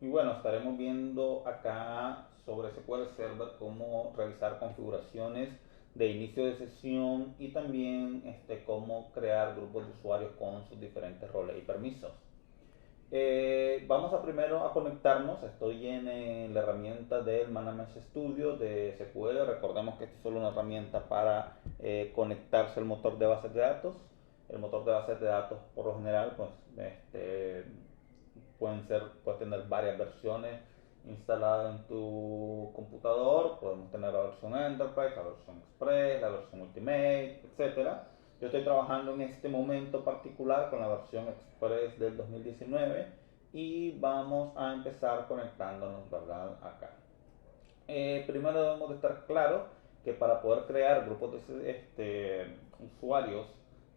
Y bueno, estaremos viendo acá sobre SQL Server cómo realizar configuraciones de inicio de sesión y también cómo crear grupos de usuarios con sus diferentes roles y permisos. Vamos a primero a conectarnos. Estoy en la herramienta del Management Studio de SQL. Recordemos que esta es solo una herramienta para conectarse al motor de bases de datos. El motor de bases de datos, por lo general, pues puede tener varias versiones instaladas en tu computador. Podemos tener la versión Enterprise, la versión Express, la versión Ultimate, etcétera. Yo estoy trabajando en este momento particular con la versión Express del 2019 y vamos a empezar conectándonos, ¿verdad? Acá. Primero debemos de estar claros que para poder crear grupos de usuarios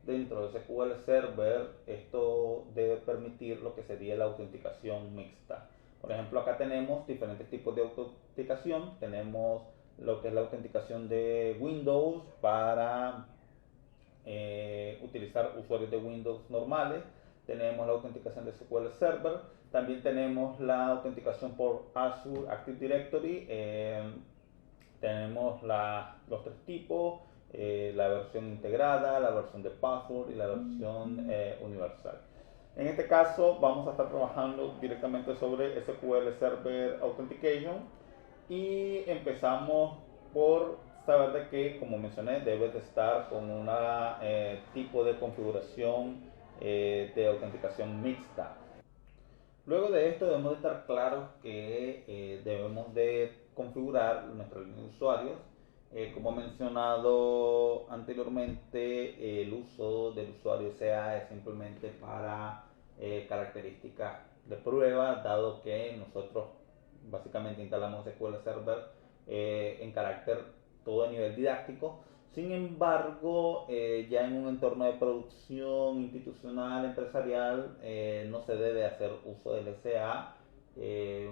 dentro de SQL Server, esto debe permitir lo que sería la autenticación mixta. Por ejemplo, acá tenemos diferentes tipos de autenticación. Tenemos lo que es la autenticación de Windows para utilizar usuarios de Windows normales. Tenemos la autenticación de SQL Server. También tenemos la autenticación por Azure Active Directory. Tenemos los tres tipos, la versión integrada, la versión de password y la versión universal. En este caso vamos a estar trabajando directamente sobre SQL Server Authentication y empezamos por saber de que, como mencioné, debes de estar con un tipo de configuración de autenticación mixta. Luego de esto debemos de estar claros que debemos de configurar nuestra línea de usuarios. Como mencionado anteriormente, el uso del usuario SEA es simplemente para características de prueba, dado que nosotros básicamente instalamos SQL Server en carácter todo a nivel didáctico. Sin embargo, ya en un entorno de producción institucional, empresarial, no se debe hacer uso del SA eh,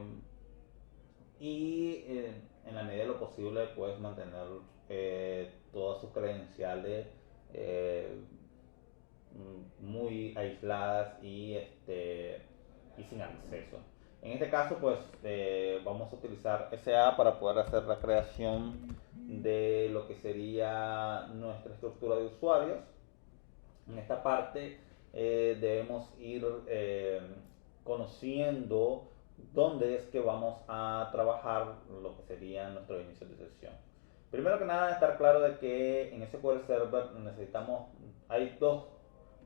y en la medida de lo posible puedes mantener todas sus credenciales eh, muy aisladas y sin acceso. En este caso, pues vamos a utilizar SA para poder hacer la creación de lo que sería nuestra estructura de usuarios. En esta parte debemos ir conociendo dónde es que vamos a trabajar lo que serían nuestros inicios de sesión. Primero que nada, estar claro de que en SQL Server hay dos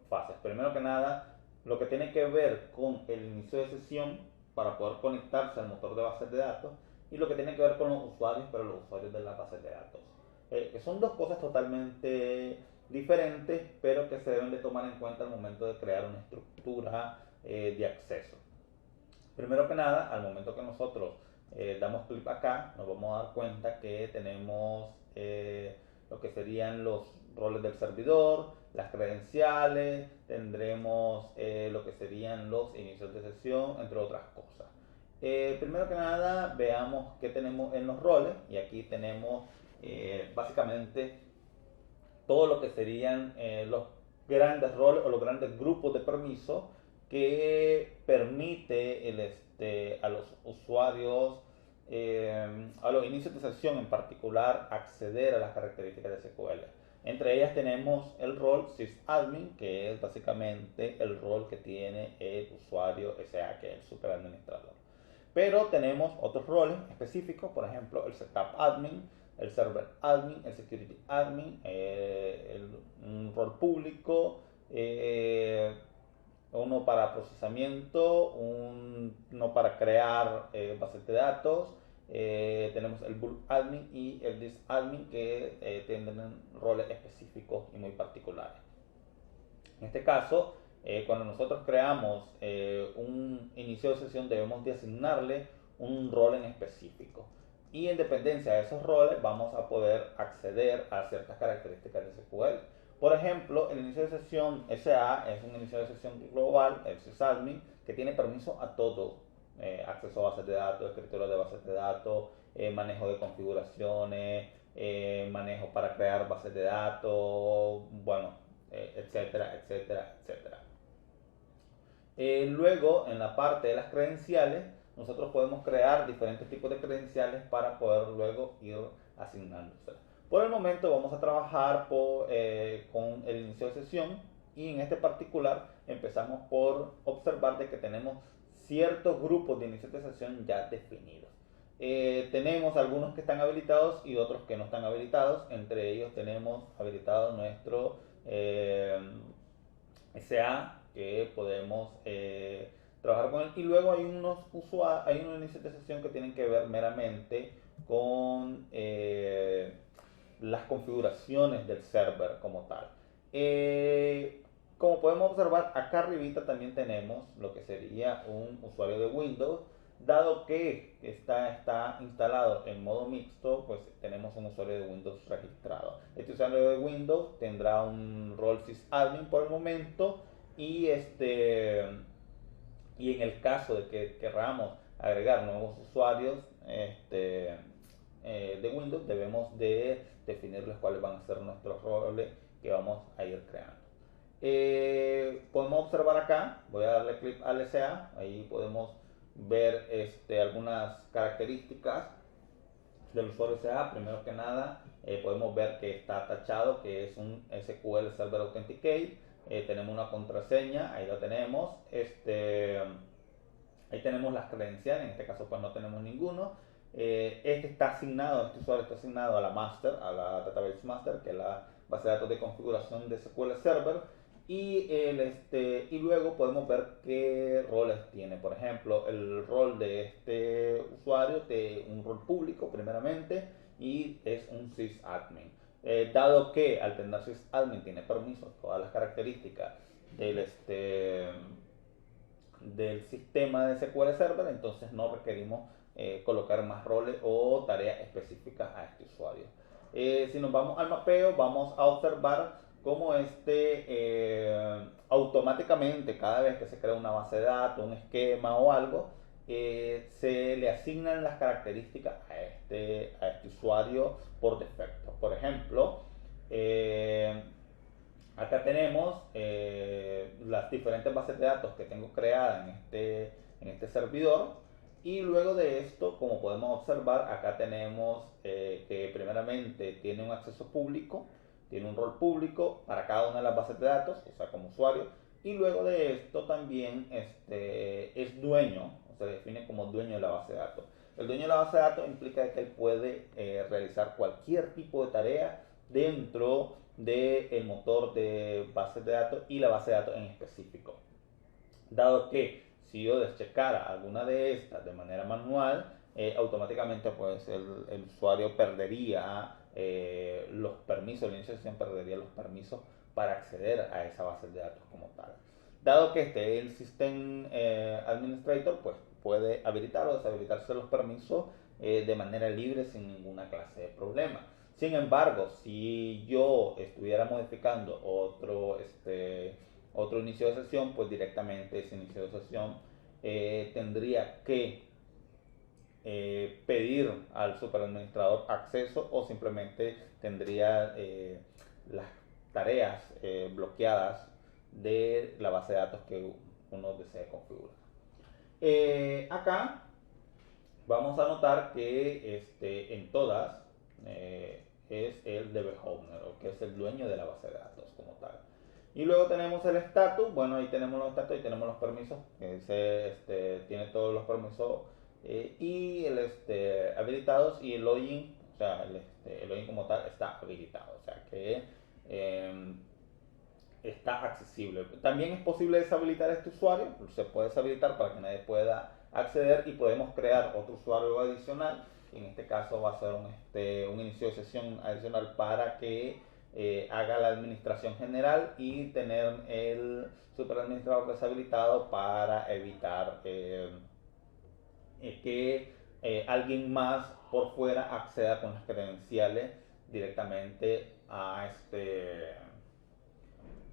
fases. Primero que nada, lo que tiene que ver con el inicio de sesión para poder conectarse al motor de bases de datos y lo que tiene que ver con los usuarios, pero los usuarios de las bases de datos. Que son dos cosas totalmente diferentes, pero que se deben de tomar en cuenta al momento de crear una estructura de acceso. Primero que nada, al momento que nosotros damos clic acá, nos vamos a dar cuenta que tenemos lo que serían los roles del servidor, las credenciales, tendremos lo que serían los inicios de sesión, entre otras cosas. Primero que nada, veamos qué tenemos en los roles y aquí tenemos básicamente todo lo que serían los grandes roles o los grandes grupos de permiso que permite a los usuarios a los inicios de sesión en particular acceder a las características de SQL. Entre ellas tenemos el rol sysadmin, que es básicamente el rol que tiene el usuario SA, que es el superadministrador. Pero tenemos otros roles específicos, por ejemplo, el setup admin, el server admin, el security admin, un rol público, uno para procesamiento, uno para crear bases de datos. Tenemos el bulk admin y el disk admin que tienen roles específicos y muy particulares. En este caso, cuando nosotros creamos un inicio de sesión debemos de asignarle un rol en específico. Y en dependencia de esos roles vamos a poder acceder a ciertas características de SQL. Por ejemplo, el inicio de sesión SA es un inicio de sesión global, el sysadmin, que tiene permiso a todo. Acceso a bases de datos, escritura de bases de datos, manejo de configuraciones, manejo para crear bases de datos, bueno, etcétera, etcétera, etcétera. Luego, en la parte de las credenciales, nosotros podemos crear diferentes tipos de credenciales para poder luego ir asignándose. Por el momento vamos a trabajar con el inicio de sesión y en este particular empezamos por observar de que tenemos ciertos grupos de inicio de sesión ya definidos. Tenemos algunos que están habilitados y otros que no están habilitados. Entre ellos tenemos habilitado nuestro SA, que podemos trabajar con él. Y luego hay unos usuarios, hay unos inicios de sesión que tienen que ver meramente con las configuraciones del server como tal. Como podemos observar, acá arribita también tenemos lo que sería un usuario de Windows. Dado que está instalado en modo mixto, pues tenemos un usuario de Windows registrado. Este usuario de Windows tendrá un rol sysadmin por el momento y en el caso de que queramos agregar nuevos usuarios de Windows, debemos de definirles cuáles van a ser nuestros roles que vamos a ir creando. Podemos observar acá, voy a darle clic al SA, ahí podemos ver algunas características del usuario SA. Primero que nada, podemos ver que está tachado, que es un SQL Server Authenticate. Tenemos una contraseña, ahí lo tenemos. Ahí tenemos las credenciales, en este caso pues no tenemos ninguno. Este usuario está asignado a la master, a la database master, que es la base de datos de configuración de SQL Server. Y luego podemos ver qué roles tiene. Por ejemplo, el rol de este usuario es un rol público primeramente y es un sysadmin. Dado que al tener sysadmin tiene permiso todas las características del, del sistema de SQL Server, entonces no requerimos colocar más roles o tareas específicas a este usuario. Si nos vamos al mapeo, vamos a observar cómo automáticamente cada vez que se crea una base de datos, un esquema o algo, se le asignan las características a este usuario por defecto. Por ejemplo, acá tenemos las diferentes bases de datos que tengo creadas en este servidor. Y luego de esto, como podemos observar, acá tenemos que primeramente tiene un acceso público, tiene un rol público para cada una de las bases de datos, o sea, como usuario. Y luego de esto también es dueño, o se define como dueño de la base de datos. El dueño de la base de datos implica que él puede realizar cualquier tipo de tarea dentro del motor de bases de datos y la base de datos en específico. Dado que si yo deschecara alguna de estas de manera manual, automáticamente pues el usuario perdería los permisos, la iniciación perdería los permisos para acceder a esa base de datos como tal. Dado que el System Administrator pues puede habilitar o deshabilitarse los permisos de manera libre sin ninguna clase de problema. Sin embargo, si yo estuviera modificando otro inicio de sesión, pues directamente ese inicio de sesión tendría que pedir al superadministrador acceso o simplemente tendría las tareas bloqueadas de la base de datos que uno desee configurar. Acá vamos a notar que en todas es el DB owner, que es el dueño de la base de datos como tal. Y luego tenemos el status. Bueno, ahí tenemos los status y tenemos los permisos, que tiene todos los permisos y habilitados, y el login, o sea, el login como tal está habilitado, o sea que está accesible. También es posible deshabilitar este usuario, se puede deshabilitar para que nadie pueda acceder, y podemos crear otro usuario adicional. En este caso va a ser un inicio de sesión adicional para que haga la administración general y tener el superadministrador deshabilitado para evitar que alguien más por fuera acceda con las credenciales directamente a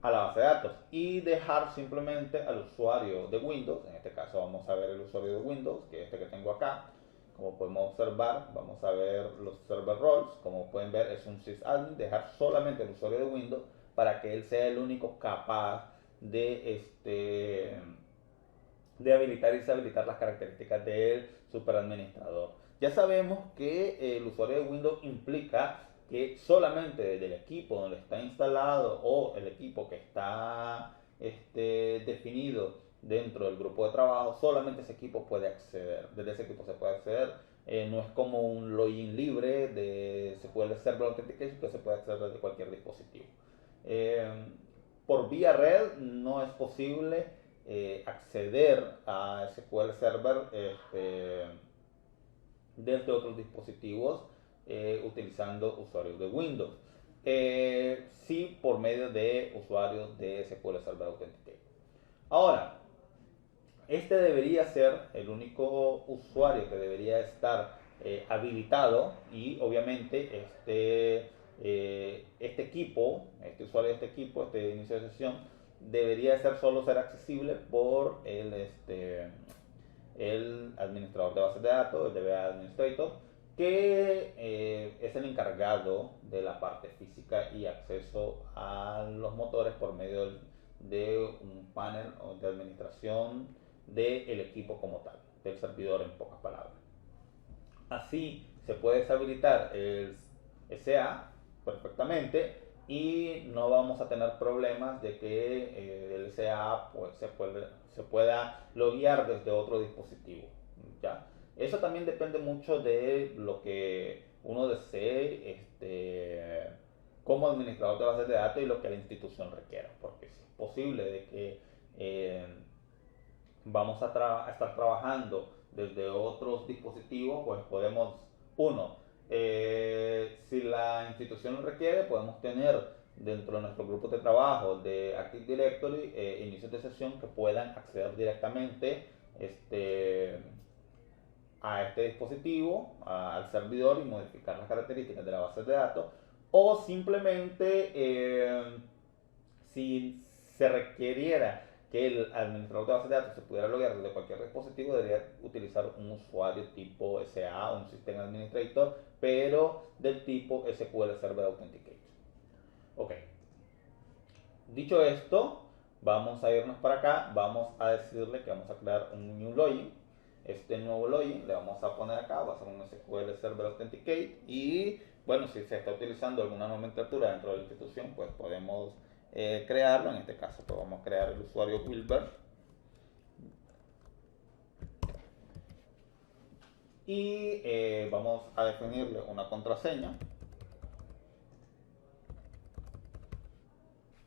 la base de datos, y dejar simplemente al usuario de Windows. En este caso vamos a ver el usuario de Windows, que es este que tengo acá. Como podemos observar, vamos a ver los server roles. Como pueden ver, es un sysadmin. Dejar solamente el usuario de Windows para que él sea el único capaz de de habilitar y deshabilitar las características del superadministrador. Ya sabemos que el usuario de Windows implica que solamente desde el equipo donde está instalado o el equipo que está definido dentro del grupo de trabajo, solamente ese equipo puede acceder. Desde ese equipo se puede acceder. No es como un login libre de SQL Server Authentication que se puede acceder desde cualquier dispositivo. Eh, por vía red no es posible acceder a SQL Server desde otros dispositivos utilizando usuarios de Windows. Sí, por medio de usuarios de SQL Server Authenticator. Ahora, este debería ser el único usuario que debería estar habilitado y obviamente este equipo, este usuario de este equipo, este inicio de sesión, debería solo ser accesible por el administrador de bases de datos, el DBA Administrator, que es el encargado de la parte física y acceso a los motores por medio de un panel de administración del equipo como tal, del servidor en pocas palabras. Así se puede deshabilitar el SA perfectamente y no vamos a tener problemas de que el SA pues, se pueda loguear desde otro dispositivo. ¿Ya? Eso también depende mucho de lo que uno desee como administrador de bases de datos y lo que la institución requiera, porque si es posible de que eh, vamos a estar trabajando desde otros dispositivos, pues podemos, uno, si la institución lo requiere, podemos tener dentro de nuestro grupo de trabajo de Active Directory inicios de sesión que puedan acceder directamente a este dispositivo, al servidor y modificar las características de la base de datos, o simplemente si se requiriera que el administrador de base de datos se pudiera loguear desde cualquier dispositivo, debería utilizar un usuario tipo SA, un System Administrator, pero del tipo SQL Server Authenticator. Ok, dicho esto, vamos a irnos para acá, vamos a decirle que vamos a crear un new login. Este nuevo login le vamos a poner acá, va a ser un SQL Server Authenticate y bueno, si se está utilizando alguna nomenclatura dentro de la institución, pues podemos crearlo. En este caso, pues vamos a crear el usuario Wilber y vamos a definirle una contraseña.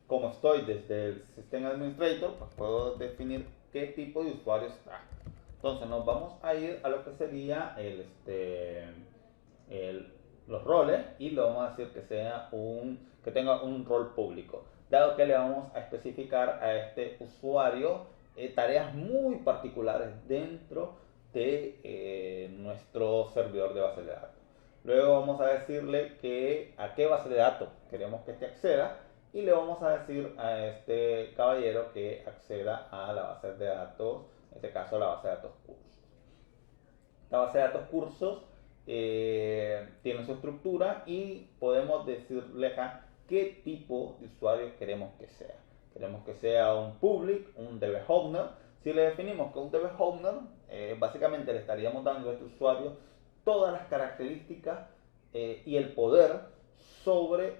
Como estoy desde el System Administrator, pues puedo definir qué tipo de usuario está. Entonces nos vamos a ir a lo que sería el, los roles y le vamos a decir que tenga un rol público, dado que le vamos a especificar a este usuario tareas muy particulares dentro de nuestro servidor de base de datos. Luego vamos a decirle a qué base de datos queremos que este acceda y le vamos a decir a este caballero que acceda a la base de datos, en este caso la base de datos cursos. La base de datos cursos tiene su estructura y podemos decirle acá qué tipo de usuario queremos que sea. Queremos que sea un public, un DB owner. Si le definimos que un DB owner, básicamente le estaríamos dando a este usuario todas las características y el poder sobre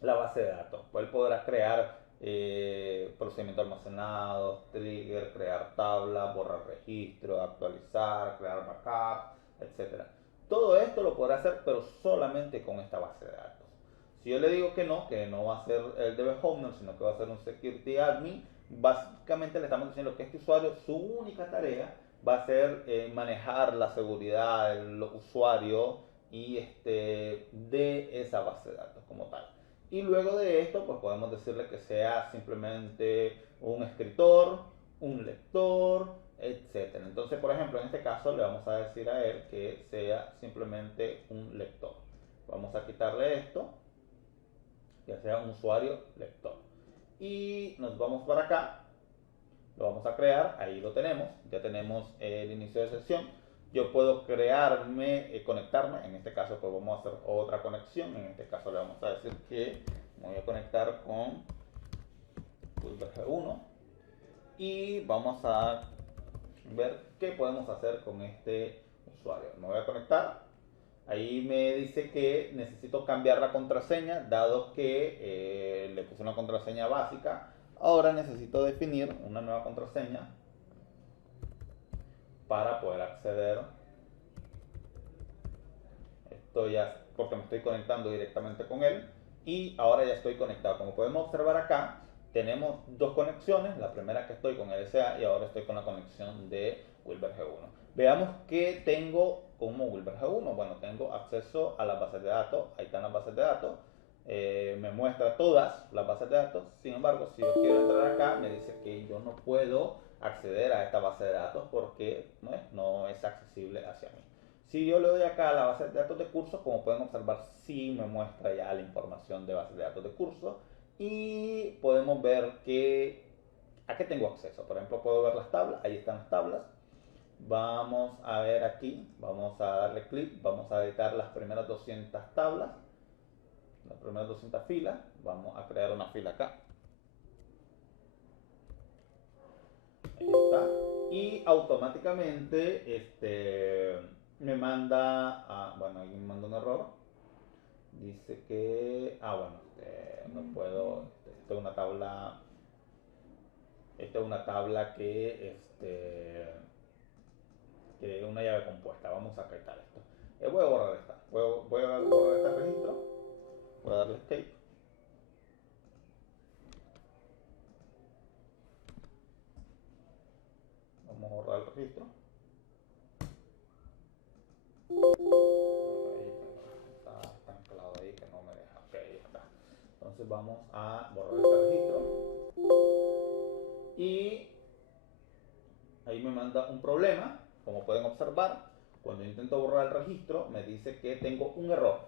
la base de datos. Pues él podrá crear procedimientos almacenados, trigger, crear tablas, borrar registros, actualizar, crear backup, etcétera. Todo esto lo podrá hacer, pero solamente con esta base de datos. Si yo le digo que no va a ser el DB Owner, sino que va a ser un Security Admin, básicamente le estamos diciendo que este usuario, su única tarea va a ser manejar la seguridad del usuario y de esa base de datos como tal. Y luego de esto, pues podemos decirle que sea simplemente un escritor, un lector, etcétera. Entonces, por ejemplo, en este caso le vamos a decir a él que sea simplemente un lector. Vamos a quitarle esto, ya sea un usuario lector. Y nos vamos para acá, lo vamos a crear, ahí lo tenemos, ya tenemos el inicio de sesión. Yo puedo conectarme, en este caso pues vamos a hacer otra conexión, en este caso le vamos a decir que me voy a conectar con Pulver G1 y vamos a ver qué podemos hacer con este usuario. Me voy a conectar. Ahí me dice que necesito cambiar la contraseña, dado que le puse una contraseña básica. Ahora necesito definir una nueva contraseña para poder acceder. Esto ya porque me estoy conectando directamente con él. Y ahora ya estoy conectado. Como podemos observar acá, tenemos dos conexiones. La primera que estoy con LSA y ahora estoy con la conexión de Wilber G1. Veamos qué tengo como Wilber G1. Bueno, tengo acceso a las bases de datos. Ahí están las bases de datos. Me muestra todas las bases de datos. Sin embargo, si yo quiero entrar acá, me dice que yo no puedo acceder a esta base de datos porque no es accesible hacia mí. Si yo le doy acá a la base de datos de curso, como pueden observar, sí me muestra ya la información de base de datos de curso y podemos ver a qué tengo acceso. Por ejemplo, puedo ver las tablas, ahí están las tablas. Vamos a ver aquí, vamos a darle clic, vamos a editar las primeras 200 tablas, las primeras 200 filas. Vamos a crear una fila acá. Ahí está. Y automáticamente me manda bueno, ahí me manda un error. Dice que, bueno, no puedo, esta es una tabla, que es una llave compuesta. Vamos a quitar esto. Voy a borrar esta, voy a borrar este registro, voy a darle escape. Vamos a borrar el registro. Ahí está anclado ahí que no me deja. Ok, ahí está. Entonces vamos a borrar este registro. Y ahí me manda un problema. Como pueden observar, cuando intento borrar el registro, me dice que tengo un error.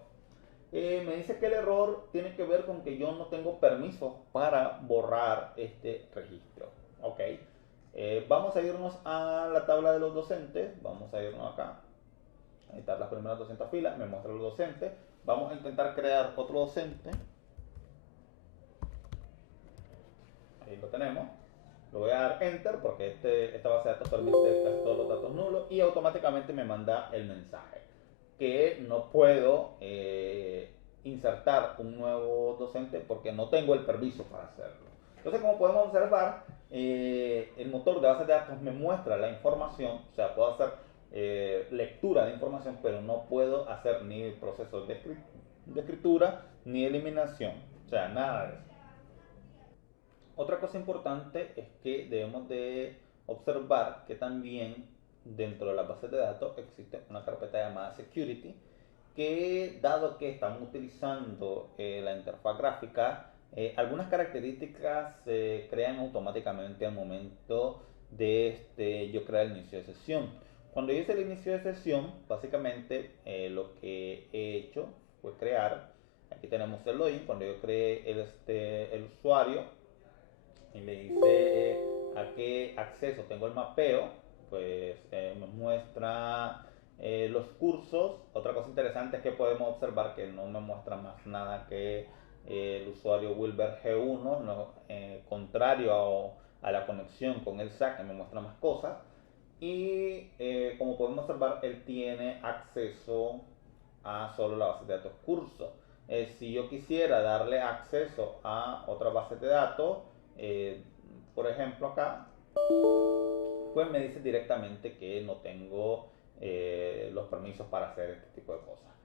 Me dice que el error tiene que ver con que yo no tengo permiso para borrar este registro. Ok. Vamos a irnos a la tabla de los docentes. Vamos a irnos acá. Ahí están las primeras 200 filas. Me muestra los docentes. Vamos a intentar crear otro docente. Ahí lo tenemos. Lo voy a dar enter porque esta base de datos permite casi todos los datos nulos y automáticamente me manda el mensaje que no puedo insertar un nuevo docente porque no tengo el permiso para hacerlo. Entonces, como podemos observar, el motor de bases de datos me muestra la información, o sea, puedo hacer lectura de información, pero no puedo hacer ni procesos de escritura ni eliminación, o sea, nada de eso. Otra cosa importante es que debemos de observar que también dentro de las bases de datos existe una carpeta llamada Security que, dado que estamos utilizando la interfaz gráfica, algunas características se crean automáticamente al momento de yo crear el inicio de sesión. Cuando yo hice el inicio de sesión, básicamente lo que he hecho fue crear, aquí tenemos el login, cuando yo creé el usuario, y me dice a qué acceso tengo el mapeo, pues nos muestra los cursos. Otra cosa interesante es que podemos observar que no me muestra más nada que el usuario Wilber G1, no, contrario a la conexión con el SAC, que me muestra más cosas. Y como podemos observar, él tiene acceso a solo la base de datos curso. Si yo quisiera darle acceso a otra base de datos, eh, por ejemplo acá, pues me dice directamente que no tengo los permisos para hacer este